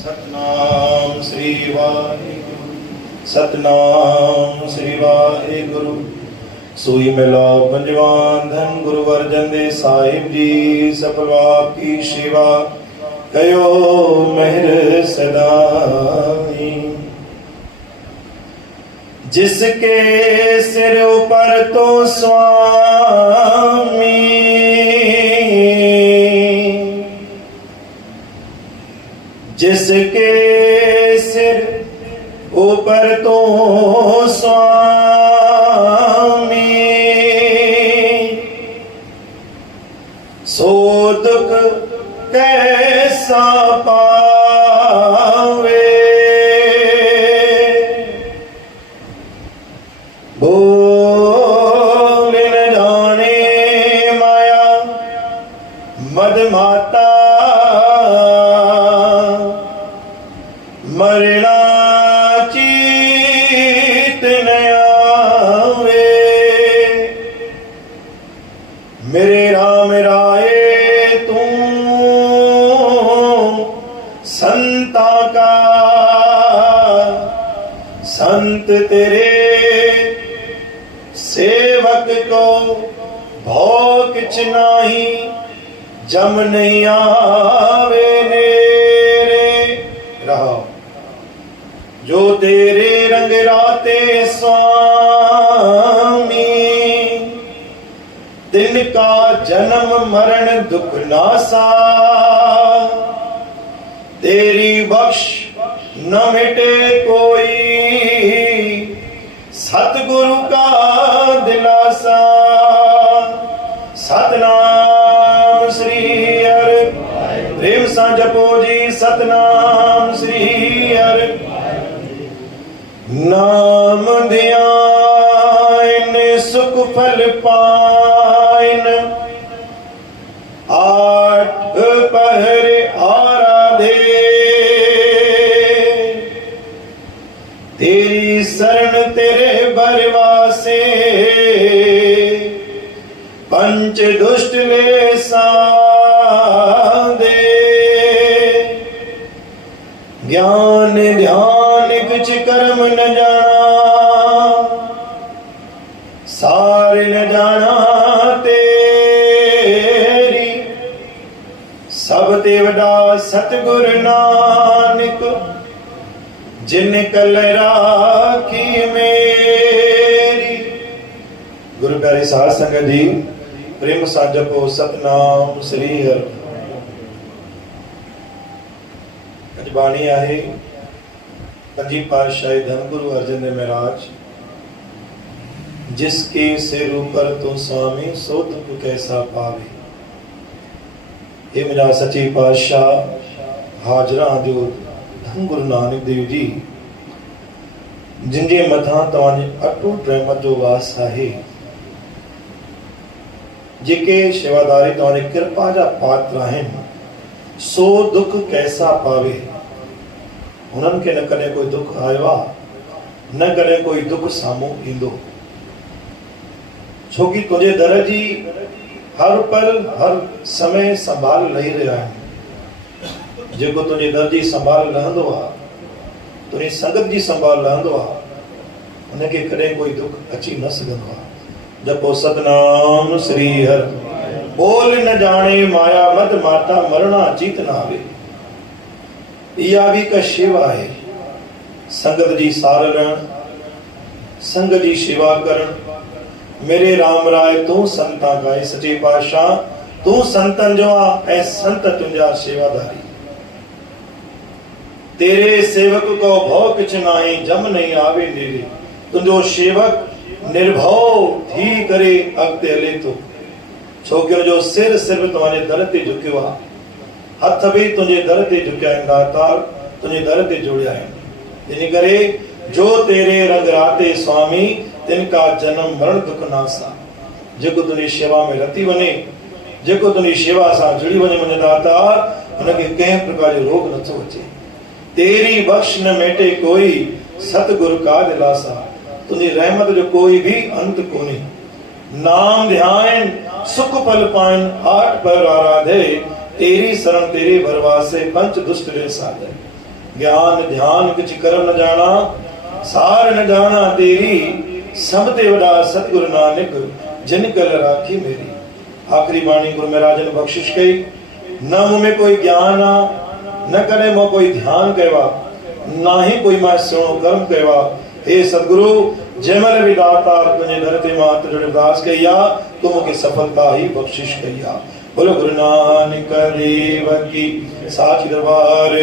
सतनाम श्री वाहिगुरु, सतनाम श्री वाहिगुरु। सोई मिला पंजवान धन गुरु अर्जन देव साहिब जी, सफल आपकी सेवा कयो मेहर सदाई। जिसके सिर ऊपर तो स्वामी, जिसके सिर ऊपर तो स्वामी, सो दुख कैसा पावे। बोल न जाने माया मद माता, मरना चीत न आवे। मेरे राम राये तू संता का, संत तेरे सेवक को भौ किछ नाही, जम नहीं आवे नेरे। रहो जो तेरे रंग राते स्वामी, तिनका जन्म मरण दुख नासा। तेरी बख्श न मिटे कोई, सतगुरु का दिलासा। सतनाम श्री हरि, प्रेम सा जपो जी सतनाम श्री हरि। नाम ध्यान सुख फल पाइन, आठ पहर आराधे। तेरी शरण तेरे बरवासे, पंच दुष्ट ले साधे। ज्ञान ध्यान कुछ कर्म न जाना, सार न जाना तेरी। सब ते वडा सतगुर नानक, जिन कल राखी मेरी। गुरु प्यारे साध संगत जी, प्रेम सा जपो सतनाम श्री हरि। अज बाणी आहे पंजी पातशाही धन गुरु अर्जन देव महाराज। जिसके सिर ऊपर तो स्वामी, सो दुख कैसा पावे। ये मेरा सच्ची पातशाह हाजरा जो धन गुरु नानक देव जी, जिनके मथा तव्हांजे अटूट रहमत जो वास आहे। जेके शेवादारी तव्हांजी कृपा जा पात्र आहिनि, सो दुख कैसा पावे। हुननि खे न कॾहिं कोई दुख आयो आहे, न कॾहिं कोई दुख साम्हूं ईंदो। छोकी तुंहिंजे दर जी हर पल हर समय संभाल लही रहिया आहिनि। जेको तुंहिंजे दर जी संभाल लहंदो आहे, तुंहिंजी संगत जी संभाल लहंदो आहे, उनखे कॾहिं कोई दुख अची न सघंदो आहे। जपो सतनाम श्री हरि। बोल न जाने माया मद माता, मरना जीत न आवे। इहा भी का सेवा है। संगत जी सारण, संग जी सेवा करण। मेरे राम राय तू संता गाए, सचे पातशाह तू संतन जो ऐ संत तुंजा सेवादारी। तेरे सेवक को भौ किछ नाही, जम नहीं आवे नेरे। तुंजो सेवक निर्भव थी करे अॻिते हले थो। छोकिरो जो सिर सिर्फ़ तव्हांजे दर ते झुकियो आहे, हथ भी तुंहिंजे दर ते झुकिया आहिनि। दातार तुंहिंजे दर ते जोड़िया आहिनि। इन करे जो तेरे रंग राते स्वामी, तिनका जन्म मरण दुख नासा। जेको तुंहिंजी शेवा में रती वञे, जेको तुंहिंजी शेवा सां जुड़ी वञे मुंहिंजे दातार, हुनखे कंहिं प्रकार जो रोग नथो अचे। तेरी बख्श न मेटे कोई, सतगुरु का दिलासा। तुंहिंजी रहमत जो कोई भी अंत कोन्हे। नाम ध्यान सुख फल पाइन, आठ पर आराधे। तेरी शरण तेरे भरवासे, पंच दुष्ट रे साधे। ज्ञान ध्यान किछ करम न जाना, सार न जाना तेरी, सब ते वडा सतगुरु नानक जिन कल राखी मेरी। आखिरी बाणी गुरु महाराज ने बख्शिश कही, न मुँह में कोई ज्ञान आ, न करे मो कोई ध्यान कहवा, ना ही कोई मैं सुनो कर्म कहवा। हे सतगुरु जयमल विदाता तुझे धरती मात अरदास कहिया, तुम की सफलता ही बख्शिश कहिया। बोलो गुरु नानक देव की साच दरबार।